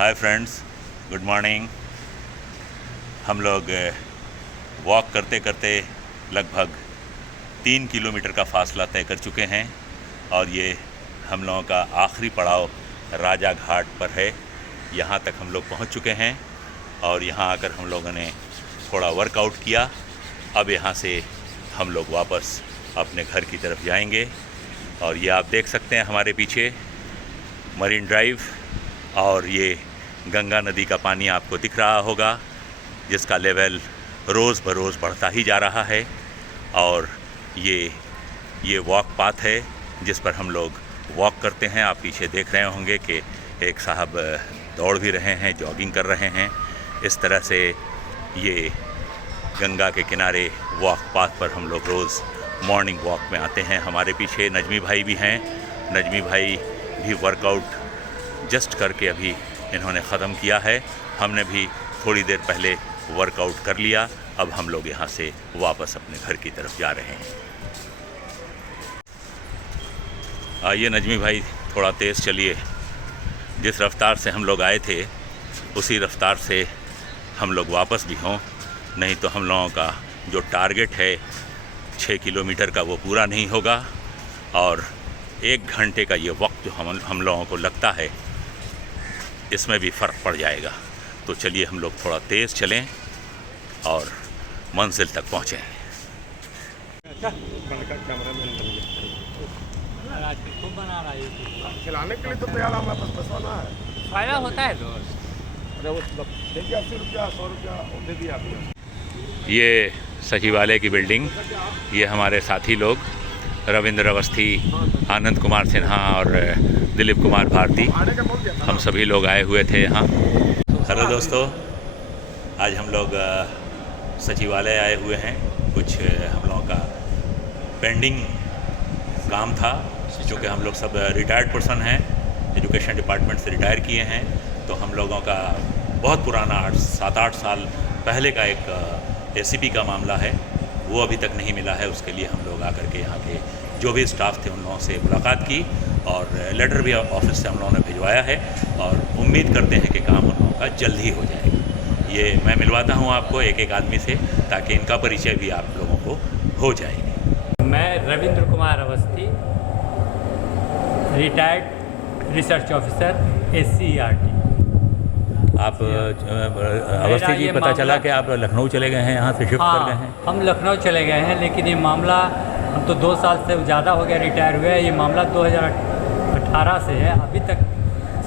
Hi friends, good morning. हम लोग walk करते करते लगभग 3 किलोमीटर का फासला तय कर चुके हैं और ये हम लोगों का आखिरी पड़ाव राजा घाट पर है। यहाँ तक हम लोग पहुँच चुके हैं और यहाँ आकर हम लोगों ने थोड़ा वर्कआउट किया। अब यहाँ से हम लोग वापस अपने घर की तरफ जाएंगे और ये आप देख सकते हैं हमारे पीछे मरीन ड्राइव और ये गंगा नदी का पानी आपको दिख रहा होगा, जिसका लेवल रोज़ बरोज़ बढ़ता ही जा रहा है। और ये वॉक पाथ है जिस पर हम लोग वॉक करते हैं। आप पीछे देख रहे होंगे कि एक साहब दौड़ भी रहे हैं, जॉगिंग कर रहे हैं। इस तरह से ये गंगा के किनारे वॉक पाथ पर हम लोग रोज़ मॉर्निंग वॉक में आते हैं। हमारे पीछे नजमी भाई भी हैं। नजमी भाई भी वर्कआउट जस्ट करके अभी इन्होंने ख़त्म किया है। हमने भी थोड़ी देर पहले वर्कआउट कर लिया। अब हम लोग यहाँ से वापस अपने घर की तरफ जा रहे हैं। आइए नजमी भाई, थोड़ा तेज़ चलिए। जिस रफ़्तार से हम लोग आए थे उसी रफ़्तार से हम लोग वापस भी हों, नहीं तो हम लोगों का जो टारगेट है 6 किलोमीटर का वो पूरा नहीं होगा और 1 घंटे का ये वक्त जो हम लोगों को लगता है इसमें भी फ़र्क पड़ जाएगा। तो चलिए हम लोग थोड़ा तेज़ चलें और मंजिल तक पहुँचें। खिलाने के लिए तो तैयार हमारे पास फंसवाना है, फायदा होता है तो अरे वो देखिए 80 रुपया 100 रुपया दे दिया आपने। ये सचिवालय की बिल्डिंग, ये हमारे साथी लोग रविंद्र अवस्थी, आनंद कुमार सिन्हा और दिलीप कुमार भारती, हम सभी लोग आए हुए थे यहाँ। हेलो दोस्तों, आज हम लोग सचिवालय आए हुए हैं। कुछ हम लोगों का पेंडिंग काम था, क्योंकि हम लोग सब रिटायर्ड पर्सन हैं, एजुकेशन डिपार्टमेंट से रिटायर किए हैं। तो हम लोगों का बहुत पुराना 7-8 साल पहले का एक एसीपी का मामला है, वो अभी तक नहीं मिला है। उसके लिए हम लोग आकर के यहाँ के जो भी स्टाफ थे उन लोगों से मुलाकात की और लेटर भी ऑफिस से हम लोगों ने भिजवाया है और उम्मीद करते हैं कि काम उन लोगों का जल्द ही हो जाएगा। ये मैं मिलवाता हूँ आपको एक एक आदमी से, ताकि इनका परिचय भी आप लोगों को हो जाएगा। मैं Ravindra Kumar Awasthi, retired research officer SCERT। आप अवस्थी जी, पता चला कि आप लखनऊ चले गए हैं, यहाँ से शिफ्ट कर गए हैं। हम लखनऊ चले गए हैं, लेकिन ये मामला हम तो 2 साल से ज़्यादा हो गया रिटायर हुए। ये मामला 2018 से है, अभी तक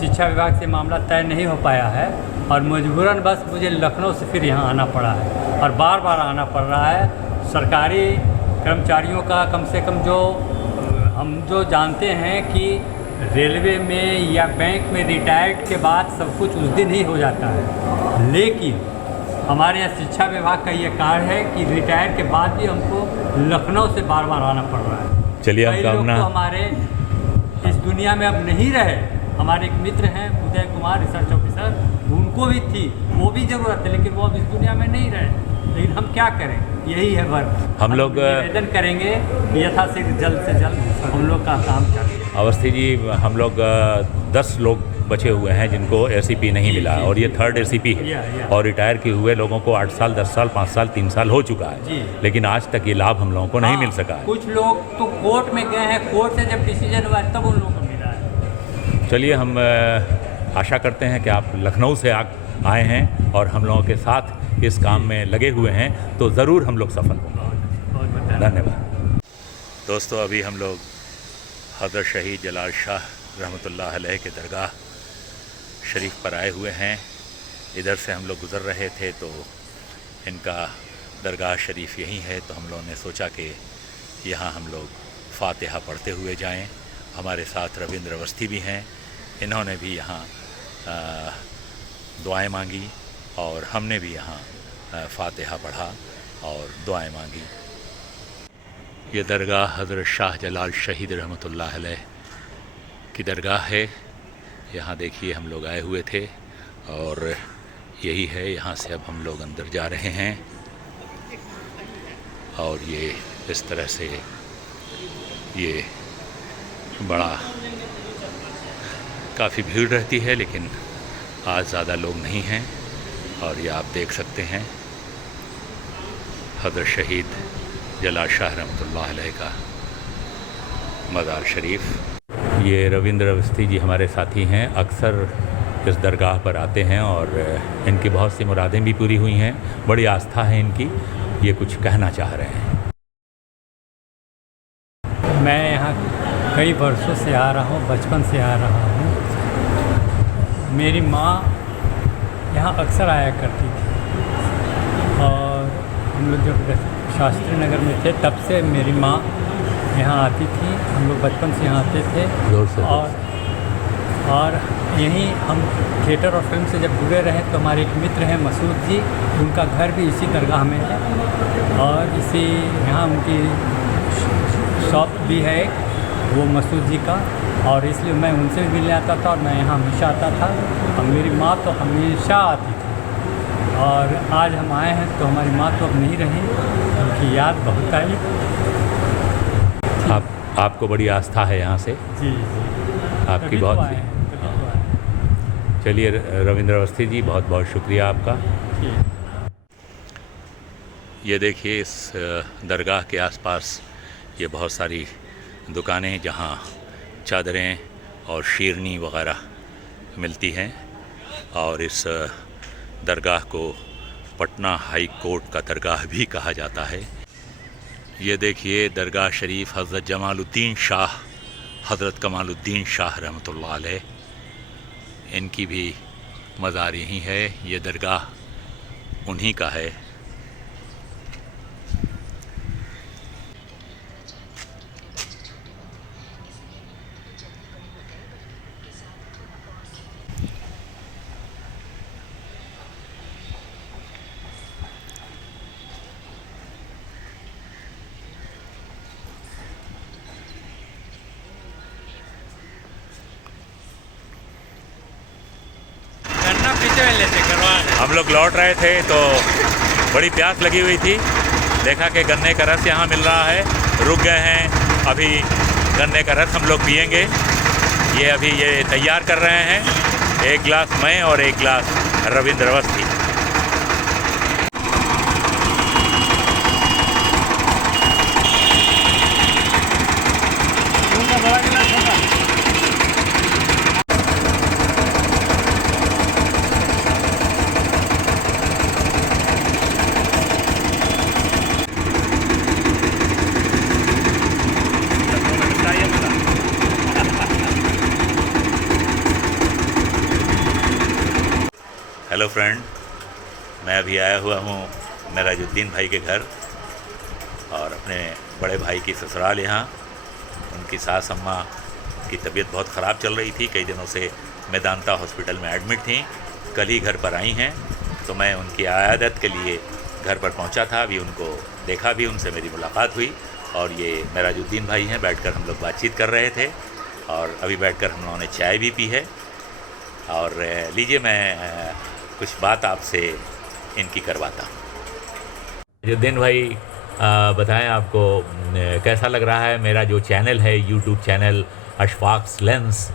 शिक्षा विभाग से मामला तय नहीं हो पाया है और मजबूरन बस मुझे लखनऊ से फिर यहाँ आना पड़ा है और बार बार आना पड़ रहा है। सरकारी कर्मचारियों का कम से कम हम जो जानते हैं कि रेलवे में या बैंक में रिटायर्ड के बाद सब कुछ उस दिन ही हो जाता है, लेकिन हमारे यहाँ शिक्षा विभाग का ये कार्य है कि रिटायर के बाद भी हमको लखनऊ से बार बार आना पड़ रहा है। चलिए, हम कई लोग कामना तो हमारे इस दुनिया में अब नहीं रहे। हमारे एक मित्र हैं उदय कुमार, रिसर्च ऑफिसर, उनको भी थी, वो भी ज़रूरत है, लेकिन वो अब इस दुनिया में नहीं रहे। लेकिन हम क्या करें, यही है वर्क। हम लोग निवेदन करेंगे यथाशीघ्र जल्द से जल्द हम लोग का काम करें। अवस्थी जी, हम लोग 10 लोग बचे हुए हैं जिनको एसीपी नहीं मिला और ये 3rd एसीपी है और रिटायर किए हुए लोगों को 8 साल, 10 साल, 5 साल, 3 साल हो चुका है, लेकिन आज तक ये लाभ हम लोगों को नहीं मिल सका है। कुछ लोग तो कोर्ट में गए हैं, कोर्ट से जब डिसीजन हुआ तब उन लोगों को मिला है। चलिए, हम आशा करते हैं कि आप लखनऊ से आए हैं और हम लोगों के साथ इस काम में लगे हुए हैं, तो ज़रूर हम लोग सफल होंगे। धन्यवाद दोस्तों। अभी हम लोग हज़रत शहीद जलाल शाह रहमतुल्लाह अलैह के दरगाह शरीफ पर आए हुए हैं। इधर से हम लोग गुज़र रहे थे तो इनका दरगाह शरीफ यहीं है, तो हम लोगों ने सोचा कि यहाँ हम लोग फ़ातिहा पढ़ते हुए जाएं। हमारे साथ रविंद्र अवस्थी भी हैं, इन्होंने भी यहाँ दुआएं मांगी और हमने भी यहाँ फ़ातिहा पढ़ा और दुआएं मांगी। ये दरगाह हज़रत शाह जलाल शहीद रहमतुल्लाह अलैह की दरगाह है। यहाँ देखिए हम लोग आए हुए थे और यही है। यहाँ से अब हम लोग अंदर जा रहे हैं और ये इस तरह से ये बड़ा काफ़ी भीड़ रहती है, लेकिन आज ज़्यादा लोग नहीं हैं और ये आप देख सकते हैं हज़रत शहीद जलाल शाह रहमतुल्लाह अलैह का मज़ार शरीफ। ये रविंद्र अवस्थी जी हमारे साथी हैं, अक्सर इस दरगाह पर आते हैं और इनकी बहुत सी मुरादें भी पूरी हुई हैं, बड़ी आस्था है इनकी। ये कुछ कहना चाह रहे हैं। मैं यहाँ कई वर्षों से आ रहा हूँ, बचपन से आ रहा हूँ। मेरी माँ यहाँ अक्सर आया करती थी और हम लोग जब शास्त्री नगर में थे तब से मेरी माँ यहाँ आती थी। हम लोग बचपन से यहाँ आते थे और यहीं हम थिएटर और फिल्म से जब जुड़े रहे तो हमारे एक मित्र हैं मसूद जी, उनका घर भी इसी दरगाह में है और इसी यहाँ उनकी शॉप भी है वो मसूद जी का, और इसलिए मैं उनसे भी मिलने आता था और मैं यहाँ हमेशा आता था और मेरी माँ तो हमेशा आती थी। और आज हम आए हैं तो हमारी माँ तो अब नहीं रही, उनकी याद बहुत आई। आपको बड़ी आस्था है यहाँ से? जी आपकी बहुत चलिए रविंद्र अवस्थी जी, बहुत बहुत शुक्रिया आपका। ये देखिए इस दरगाह के आसपास ये बहुत सारी दुकानें जहाँ चादरें और शेरनी वग़ैरह मिलती हैं, और इस दरगाह को पटना हाई कोर्ट का दरगाह भी कहा जाता है। ये देखिए दरगाह शरीफ हज़रत जमालुद्दीन शाह, हज़रत कमालुद्दीन शाह रहमतुल्लाह अलैह, इनकी भी मज़ार यहीं है। ये दरगाह उन्हीं का है। हम लोग लौट रहे थे तो बड़ी प्यास लगी हुई थी, देखा कि गन्ने का रस यहाँ मिल रहा है, रुक गए हैं। अभी गन्ने का रस हम लोग पिएंगे। ये अभी ये तैयार कर रहे हैं, एक गिलास मैं और एक गिलास रविंद्र अवस्थी। हेलो फ्रेंड, मैं अभी आया हुआ हूँ मेराजुद्दीन भाई के घर और अपने बड़े भाई की ससुराल। यहाँ उनकी सास अम्मा की तबीयत बहुत ख़राब चल रही थी, कई दिनों से मेदांता हॉस्पिटल में एडमिट थी। कल ही घर पर आई हैं, तो मैं उनकी आयादत के लिए घर पर पहुँचा था। अभी उनको देखा भी, उनसे मेरी मुलाकात हुई और ये मेराजुद्दीन भाई हैं। बैठकर हम लोग बातचीत कर रहे थे और अभी बैठकर हम लोगों ने चाय भी पी है। और लीजिए मैं कुछ बात आपसे इनकी करवाता हूँ। मेराजुद्दीन भाई बताएं, आपको कैसा लग रहा है मेरा जो चैनल है, यूट्यूब चैनल अशफाक्स लेंस,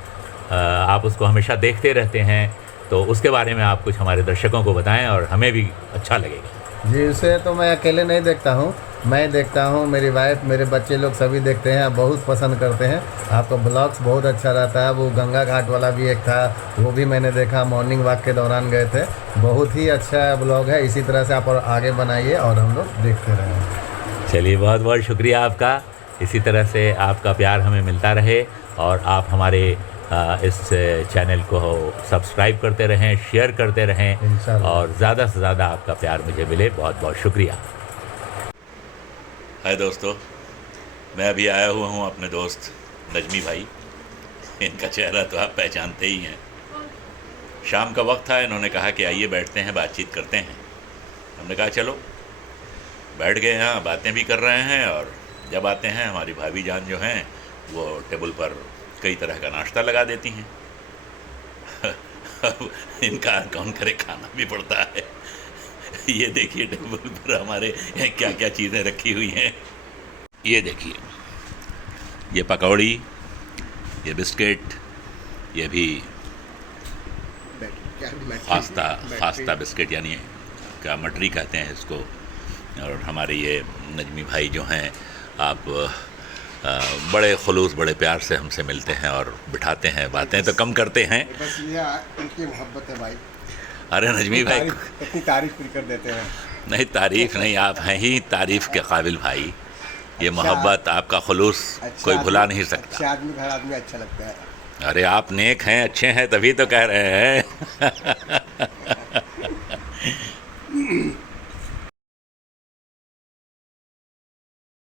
आप उसको हमेशा देखते रहते हैं, तो उसके बारे में आप कुछ हमारे दर्शकों को बताएं और हमें भी अच्छा लगेगा। जी, उसे तो मैं अकेले नहीं देखता हूँ, मैं देखता हूँ, मेरी वाइफ, मेरे बच्चे लोग सभी देखते हैं, बहुत पसंद करते हैं। आपका ब्लॉग्स बहुत अच्छा रहता है। वो गंगा घाट वाला भी एक था, वो भी मैंने देखा, मॉर्निंग वॉक के दौरान गए थे। बहुत ही अच्छा ब्लॉग है। इसी तरह से आप और आगे बनाइए और हम लोग देखते रहें। चलिए, बहुत बहुत शुक्रिया आपका। इसी तरह से आपका प्यार हमें मिलता रहे और आप हमारे इस चैनल को सब्सक्राइब करते रहें, शेयर करते रहें और ज़्यादा से ज़्यादा आपका प्यार मुझे मिले। बहुत बहुत शुक्रिया। हाय दोस्तों, मैं अभी आया हुआ हूँ अपने दोस्त नजमी भाई। इनका चेहरा तो आप पहचानते ही हैं। शाम का वक्त था, इन्होंने कहा कि आइए बैठते हैं, बातचीत करते हैं। हमने कहा चलो, बैठ गए यहाँ, बातें भी कर रहे हैं। और जब आते हैं हमारी भाभी जान जो हैं, वो टेबल पर कई तरह का नाश्ता लगा देती हैं। अब इनकार कौन करे, खाना भी पड़ता है। ये देखिए टेबल पर हमारे क्या क्या चीज़ें रखी हुई हैं। ये देखिए, ये पकौड़ी, ये बिस्किट, ये भी फास्ता बिस्किट, यानी क्या मटरी कहते हैं इसको। और हमारे ये नजमी भाई जो हैं, आप बड़े खुलूस, बड़े प्यार से हमसे मिलते हैं और बिठाते हैं, बातें तो कम करते हैं। बस ये उनकी मोहब्बत है भाई। अरे नजमी भाई, इतनी तारीफ भी कर देते हैं। नहीं तारीफ़ नहीं, आप हैं ही तारीफ़ के काबिल भाई। ये मोहब्बत, आपका खुलूस कोई भुला नहीं सकता। अच्छा आदमी, हर आदमी अच्छा लगता है। अरे आप नेक हैं, अच्छे हैं, तभी तो कह रहे हैं।